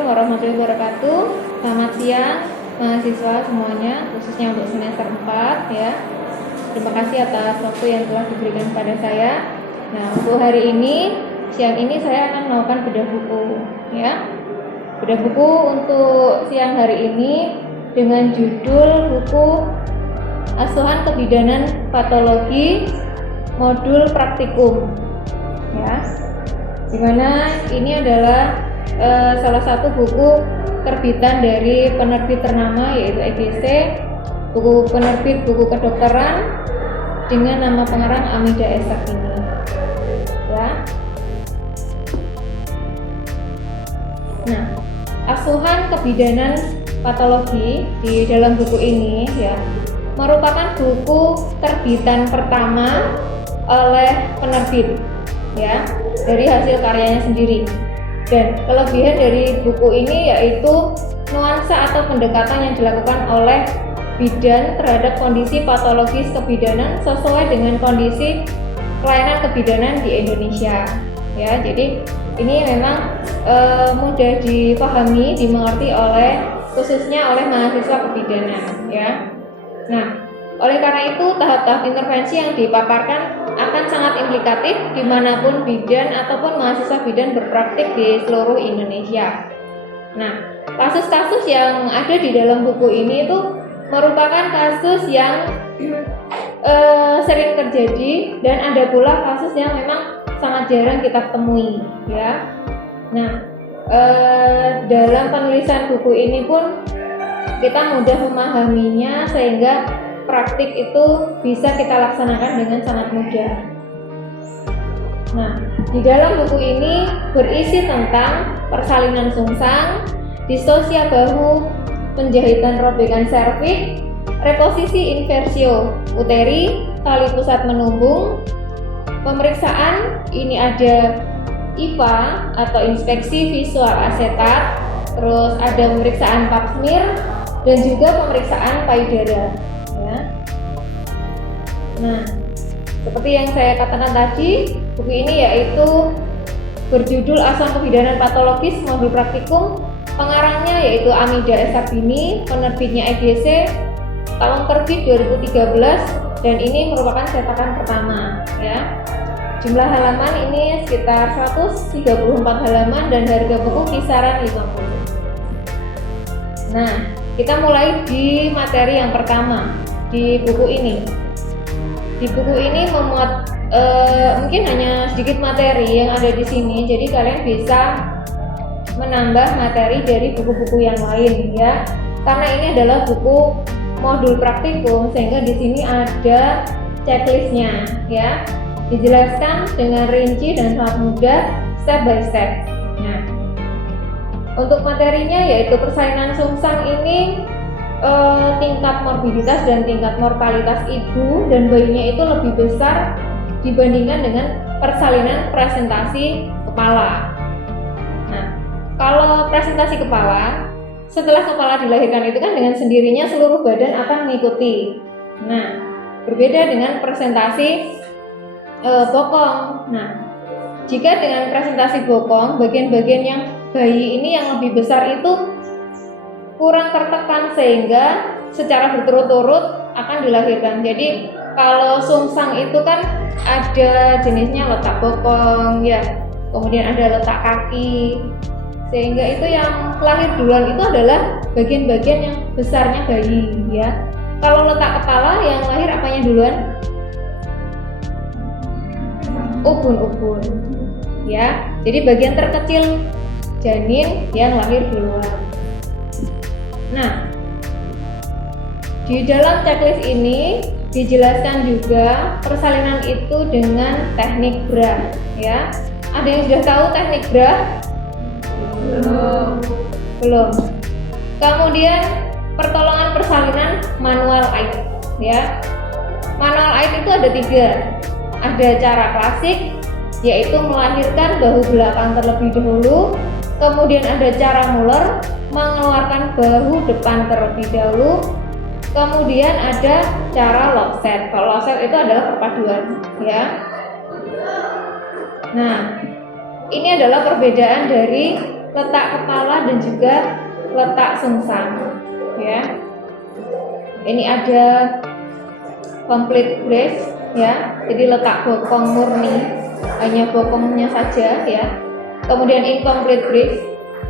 Assalamualaikum warahmatullahi wabarakatuh. Selamat siang mahasiswa semuanya, khususnya untuk semester 4 ya. Terima kasih atas waktu yang telah diberikan kepada saya. Nah, untuk hari ini, siang ini saya akan melakukan bedah buku ya. Bedah buku untuk siang hari ini dengan judul buku Asuhan Kebidanan Patologi Modul Praktikum ya. Dimana ini adalah salah satu buku terbitan dari penerbit ternama yaitu EGC, buku penerbit buku kedokteran dengan nama pengarang Amida Esak ini ya. Nah, asuhan kebidanan patologi di dalam buku ini ya merupakan buku terbitan pertama oleh penerbit ya dari hasil karyanya sendiri. Dan kelebihan dari buku ini yaitu nuansa atau pendekatan yang dilakukan oleh bidan terhadap kondisi patologis kebidanan sesuai dengan kondisi pelayanan kebidanan di Indonesia ya. Jadi ini memang mudah dipahami, dimengerti khususnya oleh mahasiswa kebidanan ya. Nah, oleh karena itu tahap-tahap intervensi yang dipaparkan akan sangat implikatif dimanapun bidan ataupun mahasiswa bidan berpraktik di seluruh Indonesia. Nah, kasus-kasus yang ada di dalam buku ini itu merupakan kasus yang sering terjadi dan ada pula kasus yang memang sangat jarang kita temui ya. Nah, dalam penulisan buku ini pun kita mudah memahaminya sehingga praktik itu bisa kita laksanakan dengan sangat mudah. Nah, di dalam buku ini berisi tentang persalinan sungsang, distosia bahu, penjahitan robekan serviks, reposisi inversio uteri, tali pusat menumbung, pemeriksaan ini ada IVA atau inspeksi visual asetat, terus ada pemeriksaan pap smear dan juga pemeriksaan payudara. Nah, seperti yang saya katakan tadi, buku ini yaitu berjudul Asuhan Kebidanan Patologis Modul Praktikum, pengarangnya yaitu Amida Esabini, penerbitnya EGC, tahun terbit 2013 dan ini merupakan cetakan pertama ya. Jumlah halaman ini sekitar 134 halaman dan harga buku kisaran 50. Nah, kita mulai di materi yang pertama di buku ini. Di buku ini memuat mungkin hanya sedikit materi yang ada di sini, jadi kalian bisa menambah materi dari buku-buku yang lain ya. Karena ini adalah buku modul praktikum, sehingga di sini ada checklistnya ya, dijelaskan dengan rinci dan sangat mudah step by step. Nah, untuk materinya yaitu persalinan sungsang ini tingkat morbiditas dan tingkat mortalitas ibu dan bayinya itu lebih besar dibandingkan dengan persalinan presentasi kepala. Nah, kalau presentasi kepala, setelah kepala dilahirkan itu kan dengan sendirinya seluruh badan akan mengikuti. Nah, berbeda dengan presentasi bokong. Nah, jika dengan presentasi bokong, bagian-bagian yang bayi ini yang lebih besar itu kurang tertekan sehingga secara berturut-turut akan dilahirkan. Jadi kalau sungsang itu kan ada jenisnya letak bokong ya, kemudian ada letak kaki, sehingga itu yang lahir duluan itu adalah bagian-bagian yang besarnya bayi ya. Kalau letak kepala yang lahir apanya duluan? Ubun-ubun ya. Jadi bagian terkecil janin yang lahir duluan. Nah, di dalam checklist ini dijelaskan juga persalinan itu dengan teknik bra ya. Ada yang sudah tahu teknik bra? Belum. Kemudian pertolongan persalinan manual aid ya. Manual aid itu ada 3. Ada cara klasik yaitu melahirkan bahu belakang terlebih dahulu. Kemudian ada cara Muller, mengeluarkan bahu depan terlebih dahulu. Kemudian ada cara Lopset. Kalau Lopset itu adalah perpaduan ya. Nah, ini adalah perbedaan dari letak kepala dan juga letak sungsang ya. Ini ada complete brace ya, jadi letak bokong murni, hanya bokongnya saja ya. Kemudian incomplete brace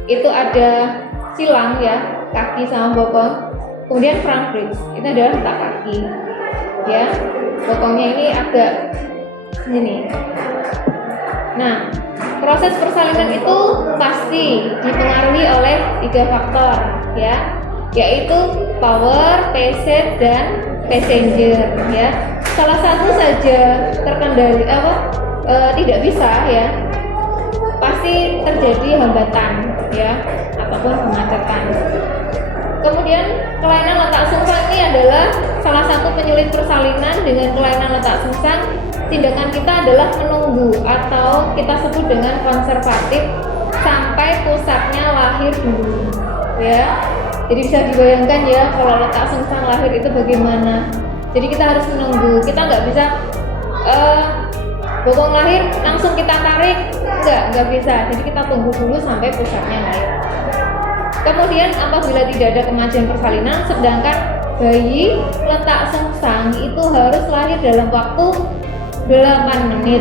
itu ada silang ya, kaki sama bokong. Kemudian front brace itu adalah letak kaki ya, bokongnya ini agak ini. Nah, proses persalinan itu pasti dipengaruhi oleh 3 faktor ya, yaitu power, phase, dan passenger ya. Salah satu saja terkendali tidak bisa ya, pasti terjadi hambatan ya ataupun kemacetan. Kemudian kelainan letak sungsang ini adalah salah satu penyulit persalinan. Dengan kelainan letak sungsang, tindakan kita adalah menunggu atau kita sebut dengan konservatif sampai pusatnya lahir dulu ya. Jadi bisa dibayangkan ya kalau letak sungsang lahir itu bagaimana. Jadi kita harus menunggu, kita nggak bisa bokong lahir langsung kita tarik, nggak bisa. Jadi kita tunggu dulu sampai pusatnya lahir. Kemudian apabila tidak ada kemajuan persalinan, sedangkan bayi letak sungsang itu harus lahir dalam waktu 8 menit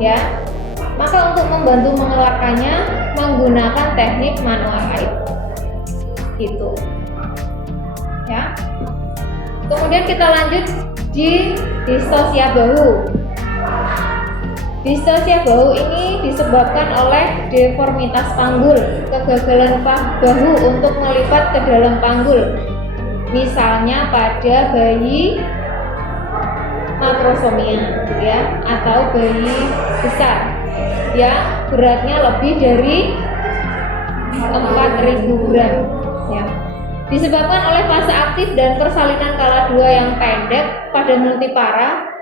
ya, maka untuk membantu mengeluarkannya menggunakan teknik manual aid gitu ya. Kemudian kita lanjut di distosia bahu. Distosia bahu ini disebabkan oleh deformitas panggul, kegagalan bahu untuk melipat ke dalam panggul. Misalnya pada bayi makrosomia ya, atau bayi besar ya, beratnya lebih dari 4.000 gram ya. Disebabkan oleh fase aktif dan persalinan kala 2 yang pendek pada multipara,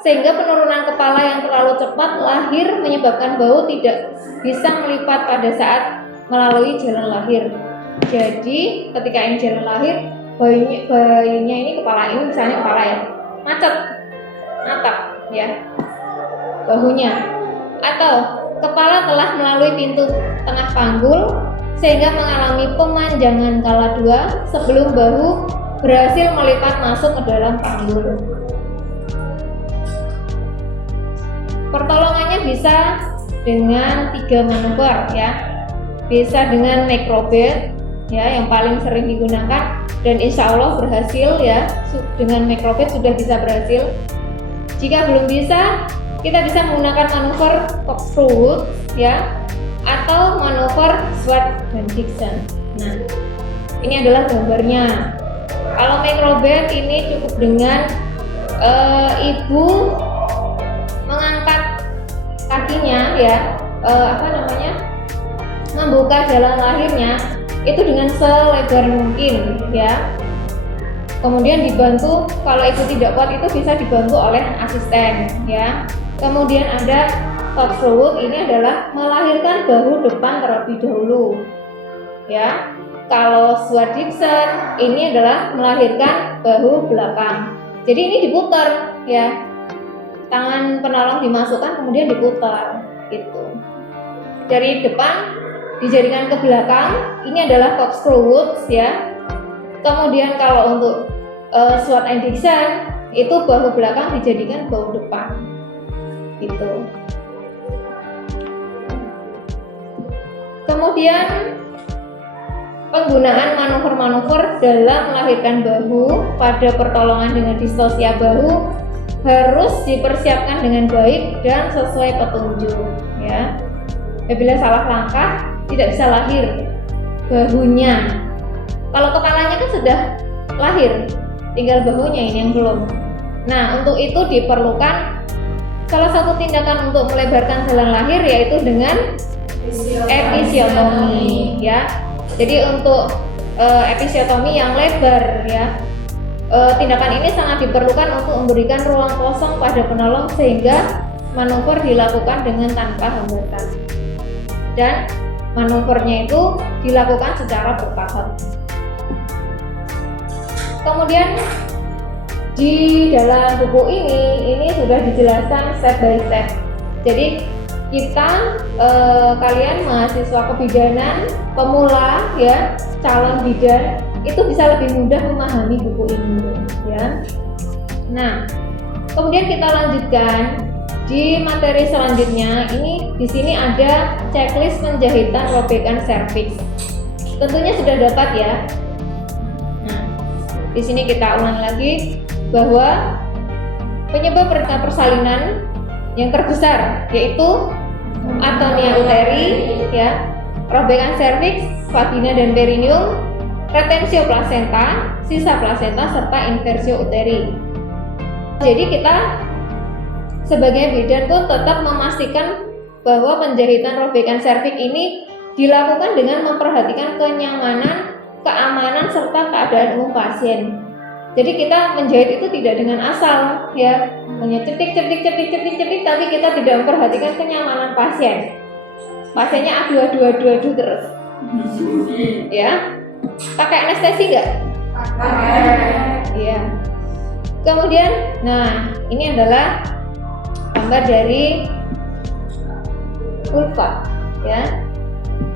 sehingga penurunan kepala yang terlalu cepat lahir menyebabkan bahu tidak bisa melipat pada saat melalui jalan lahir. Jadi ketika ini jalan lahir, bayinya ini kepala ini misalnya kepala ya macet, natap ya bahunya, atau kepala telah melalui pintu tengah panggul sehingga mengalami pemanjangan kala 2 sebelum bahu berhasil melipat masuk ke dalam panggul. Pertolongannya bisa dengan 3 manuver ya, bisa dengan macrobed ya yang paling sering digunakan dan insya Allah berhasil ya. Dengan macrobed sudah bisa berhasil. Jika belum bisa, kita bisa menggunakan manuver Coxsackie ya, atau manuver Sweat dan Dixon. Nah, ini adalah gambarnya. Kalau macrobed ini cukup dengan ibu mengangkat kakinya ya, membuka jalan lahirnya itu dengan selebar mungkin ya. Kemudian dibantu, kalau ibu tidak kuat itu bisa dibantu oleh asisten ya. Kemudian ada Coxsackie, ini adalah melahirkan bahu depan terlebih dahulu ya. Kalau Sweat Dixon ini adalah melahirkan bahu belakang. Jadi ini diputar ya, tangan penolong dimasukkan kemudian diputar gitu. Dari depan dijadikan ke belakang, ini adalah Coxsackie ya. Kemudian kalau untuk Sweat and Dixon itu bahu belakang dijadikan bahu depan gitu. Kemudian penggunaan manuver-manuver dalam melahirkan bahu pada pertolongan dengan distosia bahu harus dipersiapkan dengan baik dan sesuai petunjuk ya. Apabila salah langkah tidak bisa lahir bahunya. Kalau kepalanya kan sudah lahir, tinggal bahunya ini yang belum. Nah, untuk itu diperlukan salah satu tindakan untuk melebarkan jalan lahir yaitu dengan episiotomi ya. Jadi untuk episiotomi yang lebar ya, tindakan ini sangat diperlukan untuk memberikan ruang kosong pada penolong sehingga manuver dilakukan dengan tanpa hambatan, dan manuvernya itu dilakukan secara bertahap. Kemudian di dalam buku ini sudah dijelaskan step by step. Jadi kita kalian mahasiswa kebidanan pemula ya, calon bidan itu bisa lebih mudah memahami buku ini ya. Nah, kemudian kita lanjutkan di materi selanjutnya. Ini di sini ada checklist penjahitan robekan serviks. Tentunya sudah dapat ya. Nah, di sini kita ulang lagi bahwa penyebab persalinan yang terbesar yaitu atonia uteri ya, robekan serviks, vagina dan perineum, retensio placenta, sisa placenta serta inversio uteri. Jadi kita sebagai bidan pun tetap memastikan bahwa penjahitan robekan serviks ini dilakukan dengan memperhatikan kenyamanan, keamanan serta keadaan umum pasien. Jadi kita menjahit itu tidak dengan asal ya, hanya cetik, tapi kita tidak memperhatikan kenyamanan pasien. Pasiennya adu terus. Ya. Pakai anestesi enggak? Pakai. Iya. Kemudian, nah, ini adalah gambar dari vulva ya.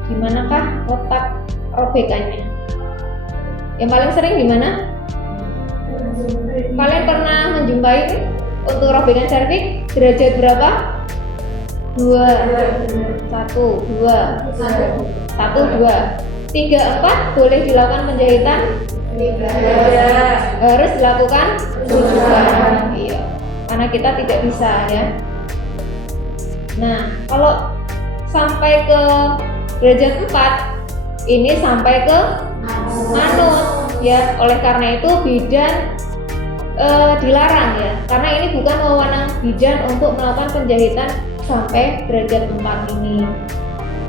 Dimanakah letak robekannya? Yang paling sering di mana? Kalian pernah menjumpai untuk robekan serviks derajat berapa? 2, 1, 2, 1, 2, 3, 4 boleh dilakukan penjahitan? Harus dilakukan rujukan. Iya, karena kita tidak bisa ya. Nah, kalau sampai ke derajat 4 ini sampai ke manut ya. Oleh karena itu bidan dilarang ya, karena ini bukan wewenang bidan untuk melakukan penjahitan sampai derajat 4 ini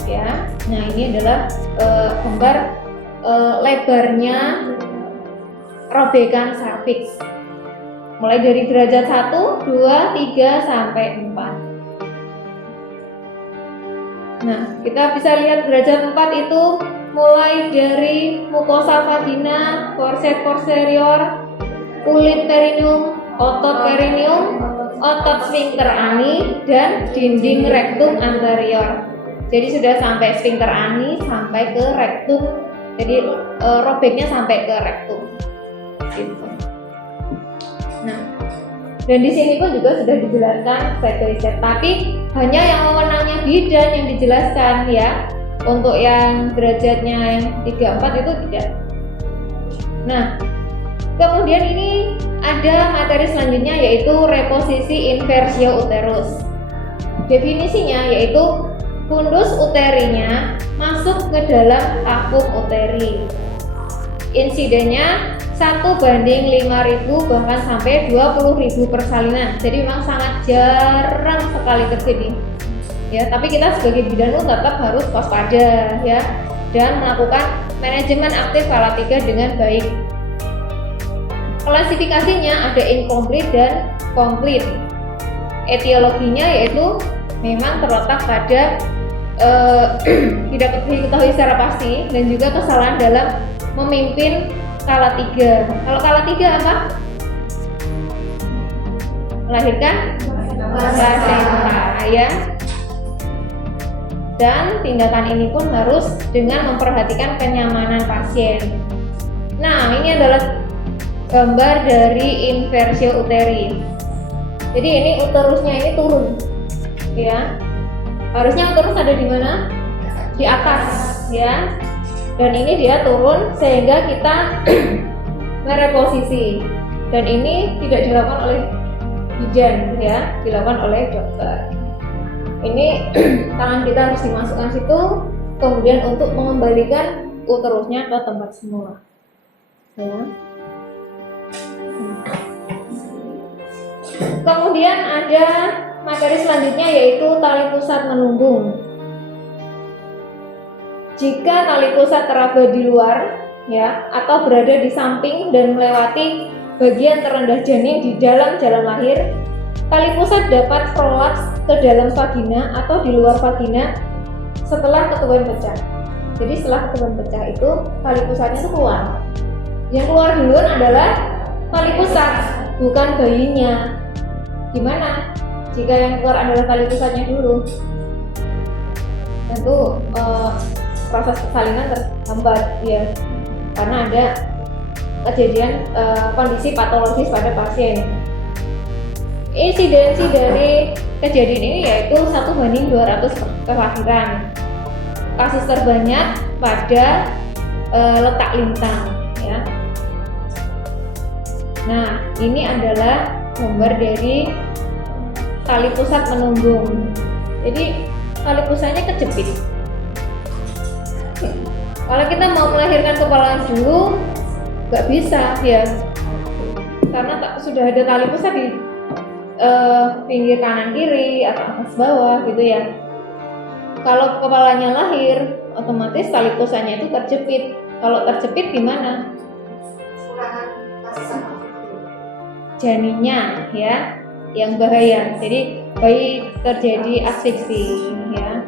ya. Nah, ini adalah gambar lebarnya robekan serviks mulai dari derajat 1, 2, 3 sampai 4. Nah, kita bisa lihat derajat 4 itu mulai dari mukosa vagina, korset posterior, kulit perineum, otot perineum, otot sphincter ani, dan dinding rektum anterior. Jadi sudah sampai sphincter ani sampai ke rektum. Jadi robeknya sampai ke rektum. Gitu. Nah, dan di sini pun juga sudah dijelaskan step by step. Tapi hanya yang wewenangnya bidan yang dijelaskan ya. Untuk yang derajatnya yang 3, 4 itu tidak. Nah, kemudian ini ada materi selanjutnya yaitu reposisi inversio uterus. Definisinya yaitu fundus uterinya masuk ke dalam akuk uteri. Insidennya 1:5.000 bahkan sampai 20.000 persalinan. Jadi memang sangat jarang sekali terjadi. Ya, tapi kita sebagai bidan tetap harus waspada ya dan melakukan manajemen aktif kala 3 dengan baik. Klasifikasinya ada incomplete dan complete. Etiologinya yaitu memang terletak pada tidak diketahui secara pasti dan juga kesalahan dalam memimpin kala 3. Kalau kala 3 apa? Melahirkan placenta ya. Dan tindakan ini pun harus dengan memperhatikan kenyamanan pasien. Nah, ini adalah gambar dari inversio uteri. Jadi ini uterusnya ini turun, ya. Harusnya uterus ada di mana? Di atas, ya. Dan ini dia turun sehingga kita mereposisi. Dan ini tidak dilakukan oleh bidan, ya, dilakukan oleh dokter. Ini tangan kita harus dimasukkan situ, kemudian untuk mengembalikan uterusnya ke tempat semula. Ya. Kemudian ada materi selanjutnya yaitu tali pusat menumbung. Jika tali pusat teraba di luar, ya, atau berada di samping dan melewati bagian terendah janin di dalam jalan lahir, tali pusat dapat prolaps ke dalam vagina atau di luar vagina setelah ketuban pecah. Jadi setelah ketuban pecah itu tali pusatnya itu keluar. Yang keluar duluan adalah tali pusat, bukan bayinya. Gimana jika yang keluar adalah tali pusatnya dulu? tentu proses persalinan terhambat ya, karena ada kejadian kondisi patologis pada pasien. Insidensi dari kejadian ini yaitu 1/200 kelahiran. Kasus terbanyak pada letak lintang ya. Nah, ini adalah gambar dari tali pusat menumbung. Jadi tali pusatnya kejepit. Kalau kita mau melahirkan kepala dulu, nggak bisa ya, karena sudah ada tali pusat di pinggir kanan kiri atau atas bawah gitu ya. Kalau kepalanya lahir, otomatis tali pusatnya itu terjepit. Kalau terjepit gimana? Janinnya ya, yang bahaya. Jadi bayi terjadi asfiksi ya,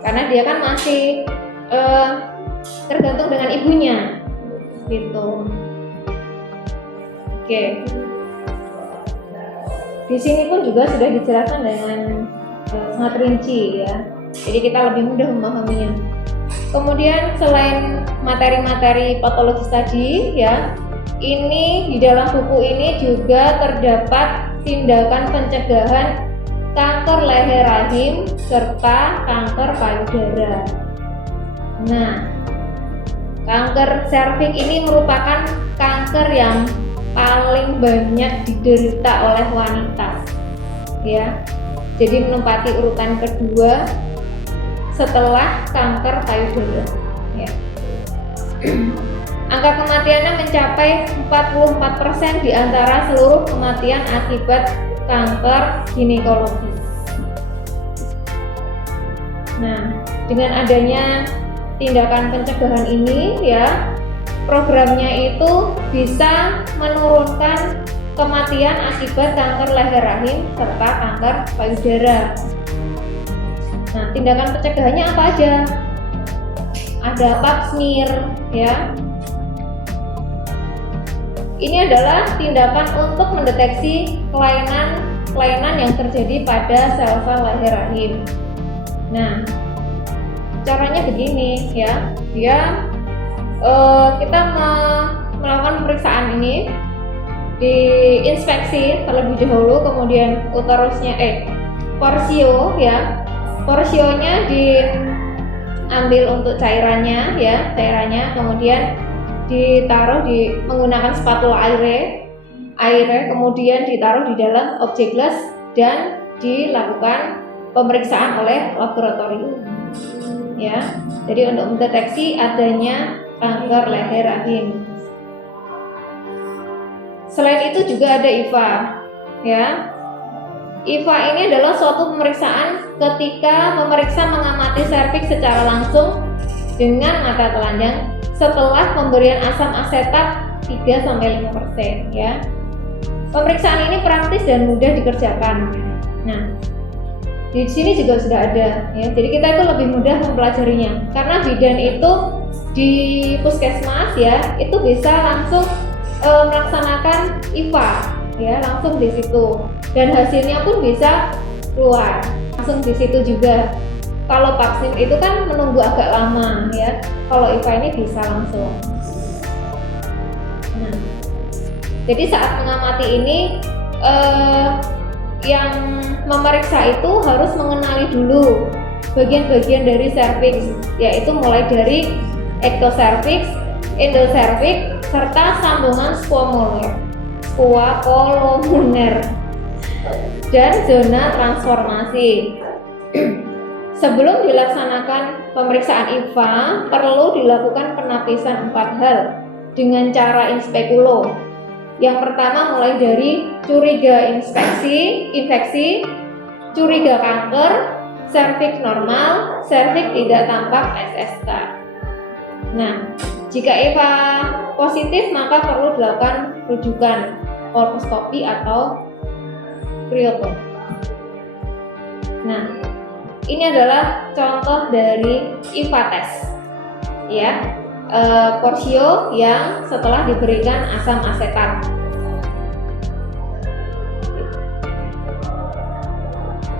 karena dia kan masih tergantung dengan ibunya gitu. Oke. Di sini pun juga sudah dijelaskan dengan sangat rinci ya. Jadi kita lebih mudah memahaminya. Kemudian selain materi-materi patologis tadi ya, ini di dalam buku ini juga terdapat tindakan pencegahan kanker leher rahim serta kanker payudara. Nah, kanker serviks ini merupakan kanker yang paling banyak diderita oleh wanita ya. Jadi menempati urutan kedua setelah kanker payudara ya. Angka kematiannya mencapai 44% di antara seluruh kematian akibat kanker ginekologis. Nah, dengan adanya tindakan pencegahan ini ya, programnya itu bisa menurunkan kematian akibat kanker leher rahim serta kanker payudara. Nah, tindakan pencegahannya apa aja? Ada pap smear ya. Ini adalah tindakan untuk mendeteksi kelainan yang terjadi pada sel-sel leher rahim. Nah, caranya begini ya. Kita melakukan pemeriksaan ini, diinspeksi terlebih dahulu, kemudian uterusnya porsio ya. Porsionya diambil untuk cairannya ya, kemudian ditaruh menggunakan spatula air, kemudian ditaruh di dalam objek gelas dan dilakukan pemeriksaan oleh laboratorium ya. Jadi untuk mendeteksi adanya kanker leher rahim. Selain itu juga ada IVA ya. IVA ini adalah suatu pemeriksaan ketika mengamati serviks secara langsung dengan mata telanjang setelah pemberian asam asetat 3-5% ya. Pemeriksaan ini praktis dan mudah dikerjakan. Nah, di sini juga sudah ada ya. Jadi kita itu lebih mudah mempelajarinya karena bidan itu di puskesmas ya, itu bisa langsung melaksanakan IVA ya, langsung di situ, dan hasilnya pun bisa keluar langsung di situ juga. Kalau vaksin itu kan menunggu agak lama ya, kalau IVA ini bisa langsung. Nah, jadi saat mengamati ini yang memeriksa itu harus mengenali dulu bagian-bagian dari serviks, yaitu mulai dari ektoserviks, endoserviks, serta sambungan squamolunar dan zona transformasi. Sebelum dilaksanakan pemeriksaan IVA, perlu dilakukan penapisan 4 hal dengan cara inspekulo. Yang pertama mulai dari curiga infeksi, curiga kanker, serviks normal, serviks tidak tampak SSK. Nah, jika IVA positif maka perlu dilakukan rujukan kolposkopi atau krioto. Nah, ini adalah contoh dari IVA test ya. Porsio yang setelah diberikan asam asetat.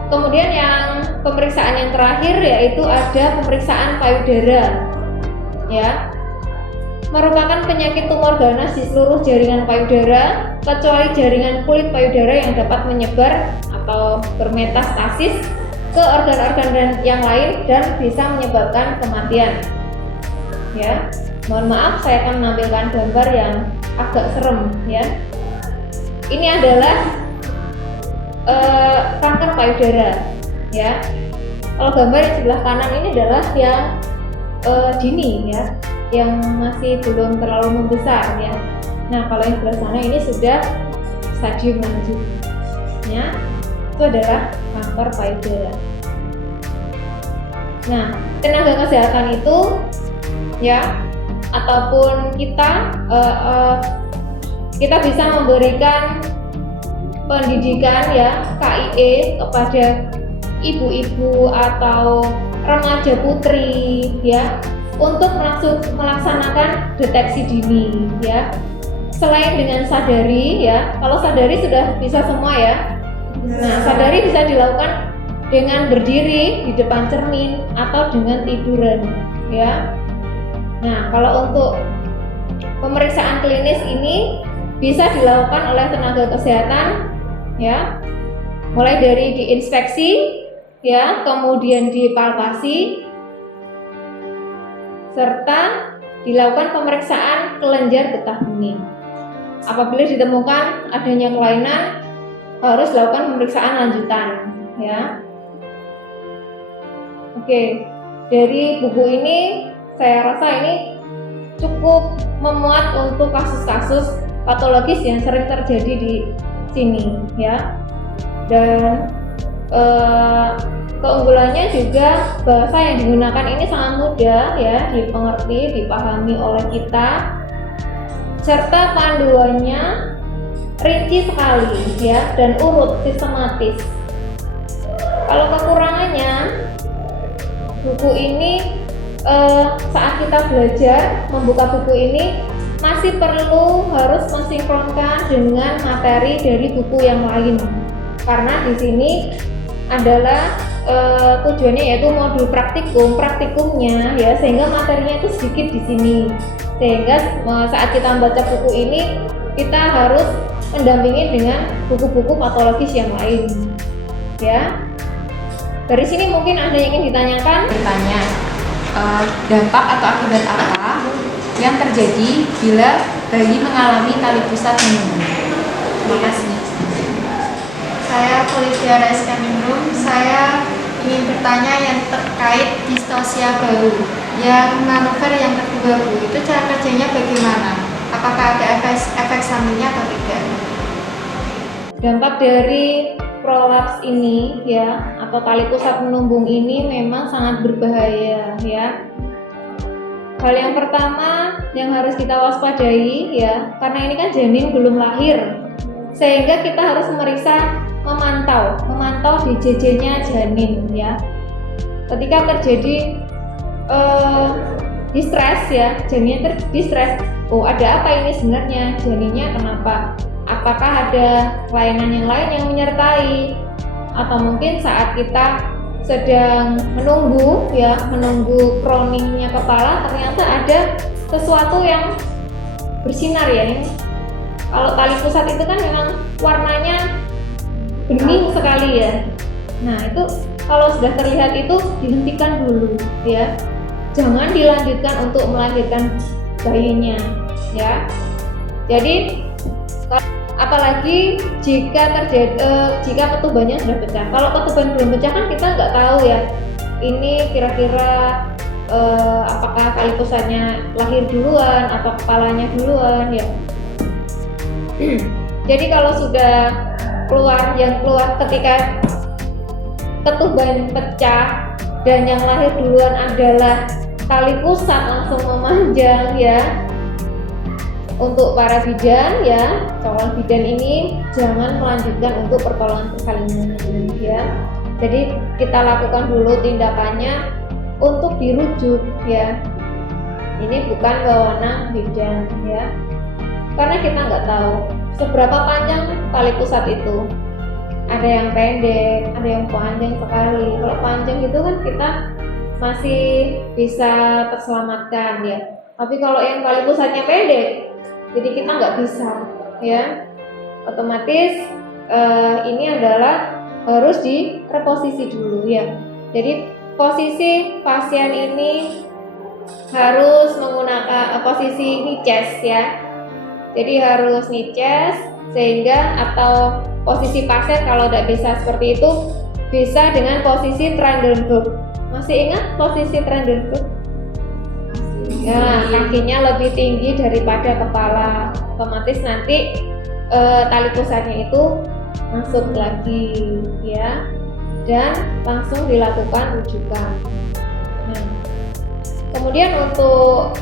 Kemudian yang pemeriksaan yang terakhir yaitu ada pemeriksaan payudara, ya, merupakan penyakit tumor ganas di seluruh jaringan payudara kecuali jaringan kulit payudara yang dapat menyebar atau bermetastasis ke organ-organ yang lain dan bisa menyebabkan kematian. Ya, mohon maaf saya akan menampilkan gambar yang agak serem, ya. Ini adalah kanker payudara, ya. Kalau gambar yang sebelah kanan ini adalah yang dini, ya, yang masih belum terlalu membesar, ya. Nah, kalau yang sebelah sana ini sudah stadium lanjut, ya. Itu adalah kanker payudara. Nah, tenaga kesehatan itu, ya, ataupun kita bisa memberikan pendidikan, ya, KIE kepada ibu-ibu atau remaja putri, ya, untuk melaksanakan deteksi dini, ya. Selain dengan sadari, ya, kalau sadari sudah bisa semua, ya. Nah, sadari bisa dilakukan dengan berdiri di depan cermin atau dengan tiduran, ya. Nah, kalau untuk pemeriksaan klinis ini bisa dilakukan oleh tenaga kesehatan, ya, mulai dari diinspeksi, ya, kemudian dipalpasi, serta dilakukan pemeriksaan kelenjar getah bening. Apabila ditemukan adanya kelainan, harus dilakukan pemeriksaan lanjutan, ya. Oke, dari buku ini saya rasa ini cukup memuat untuk kasus-kasus patologis yang sering terjadi di sini, ya. Dan keunggulannya juga bahasa yang digunakan ini sangat mudah, ya, dipengerti, dipahami oleh kita, serta panduannya rinci sekali, ya, dan urut sistematis. Kalau kekurangannya, buku ini saat kita belajar membuka buku ini masih perlu harus mensinkronkan dengan materi dari buku yang lain, karena di sini adalah tujuannya yaitu modul praktikumnya, ya, sehingga materinya itu sedikit di sini, sehingga saat kita membaca buku ini kita harus mendampingi dengan buku-buku patologis yang lain, ya. Dari sini mungkin ada yang ingin ditanyakan? Dampak atau akibat apa yang terjadi bila bayi mengalami tali pusat menurun? Terima kasih. Saya Polisia Reskaningrum. Saya ingin bertanya yang terkait distosia bahu. Yang manuver yang kedua, Bu, itu cara kerjanya bagaimana? Apakah ada efek sampingnya atau tidak? Dampak dari prolaps ini, ya, atau tali pusat menumbung ini memang sangat berbahaya, ya. Hal yang pertama yang harus kita waspadai, ya, karena ini kan janin belum lahir, sehingga kita harus memantau DJJ-nya janin, ya. Ketika terjadi distres, ya, janinnya distres, oh ada apa ini sebenarnya, janinnya kenapa? Apakah ada kelainan yang lain yang menyertai, atau mungkin saat kita sedang menunggu, ya, menunggu croningnya kepala, ternyata ada sesuatu yang bersinar, ya. Ini kalau tali pusat itu kan memang warnanya bening sekali, ya. Nah, itu kalau sudah terlihat itu dihentikan dulu, ya. Jangan dilanjutkan untuk melahirkan bayinya, ya. Jadi apalagi jika ketubannya sudah pecah. Kalau ketuban belum pecah kan kita nggak tahu, ya, ini kira-kira apakah tali pusatnya lahir duluan atau kepalanya duluan, ya. Jadi kalau sudah yang keluar ketika ketuban pecah dan yang lahir duluan adalah tali pusat langsung memanjang, ya. Untuk para bidan, ya, calon bidan ini jangan melanjutkan untuk pertolongan persalinan, ya. Jadi kita lakukan dulu tindakannya untuk dirujuk, ya. Ini bukan wewenang bidan, ya. Karena kita nggak tahu seberapa panjang tali pusat itu. ada yang pendek, ada yang panjang sekali. Kalau panjang itu kan kita masih bisa terselamatkan ya. Tapi kalau yang tali pusatnya pendek, jadi kita nggak bisa ya. Otomatis ini adalah harus direposisi dulu ya. Jadi posisi pasien ini harus menggunakan posisi niches ya. Jadi harus niches sehingga atau posisi pasien kalau tidak bisa seperti itu bisa dengan posisi Trendelenburg. Masih ingat posisi Trendelenburg? Ya, kakinya lebih tinggi daripada kepala. Otomatis nanti tali pusatnya itu masuk lagi ya, dan langsung dilakukan rujukan. Nah, kemudian untuk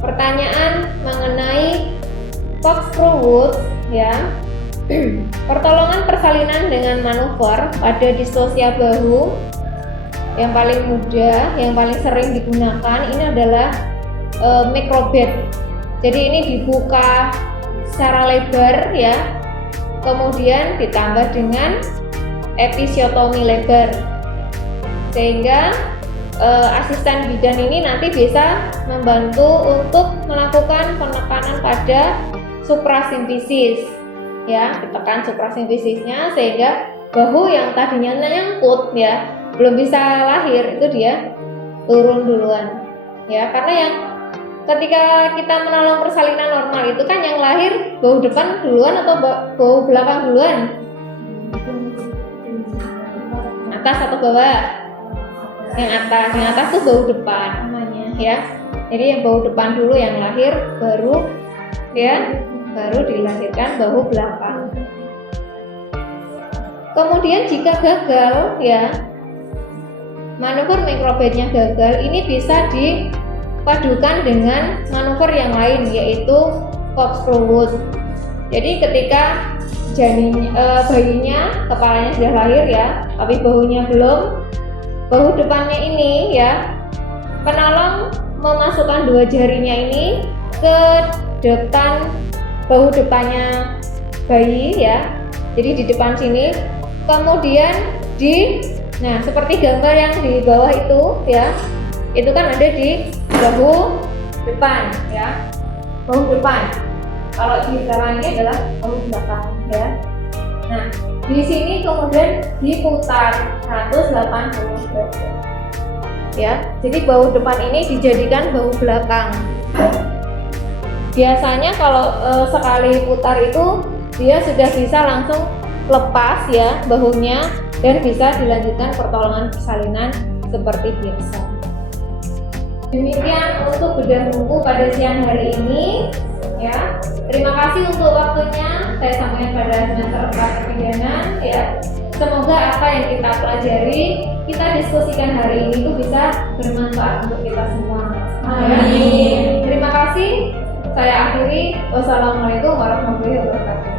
pertanyaan mengenai corkscrew wood ya, pertolongan persalinan dengan manuver pada distosia bahu yang paling mudah, yang paling sering digunakan ini adalah macrobed. Jadi ini dibuka secara lebar ya, kemudian ditambah dengan episiotomi lebar, sehingga asisten bidan ini nanti bisa membantu untuk melakukan penekanan pada suprasimfisis ya, ditekan suprasimfisisnya sehingga bahu yang tadinya nyangkut ya, belum bisa lahir itu dia turun duluan ya, karena yang ketika kita menolong persalinan normal itu kan yang lahir bahu depan duluan atau bahu belakang duluan? Atas atau bawah? Yang atas tuh bahu depan namanya ya. Jadi yang bahu depan dulu yang lahir, baru dilahirkan bahu belakang. Kemudian jika gagal ya, manuver macrobednya gagal, ini bisa dipadukan dengan manuver yang lain yaitu corkscrew wood. Jadi ketika bayinya kepalanya sudah lahir ya, tapi bahunya belum, bahu depannya ini ya, penolong memasukkan dua jarinya ini ke depan bahu depannya bayi ya, jadi di depan sini, kemudian nah seperti gambar yang di bawah itu ya, itu kan ada di bahu depan ya, bahu depan. Kalau di belakang ini adalah bahu belakang ya. Nah di sini kemudian diputar 180 derajat ya, jadi bahu depan ini dijadikan bahu belakang. Biasanya kalau sekali putar itu dia sudah bisa langsung lepas ya bahunya dan bisa dilanjutkan pertolongan persalinan seperti biasa. Demikian untuk bedah buku pada siang hari ini ya. Terima kasih untuk waktunya. Saya sampaikan pada semester 4 kebidanan ya. Semoga apa yang kita pelajari, kita diskusikan hari ini itu bisa bermanfaat untuk kita semua. Amin. Terima kasih. Saya akhiri. Wassalamualaikum warahmatullahi wabarakatuh.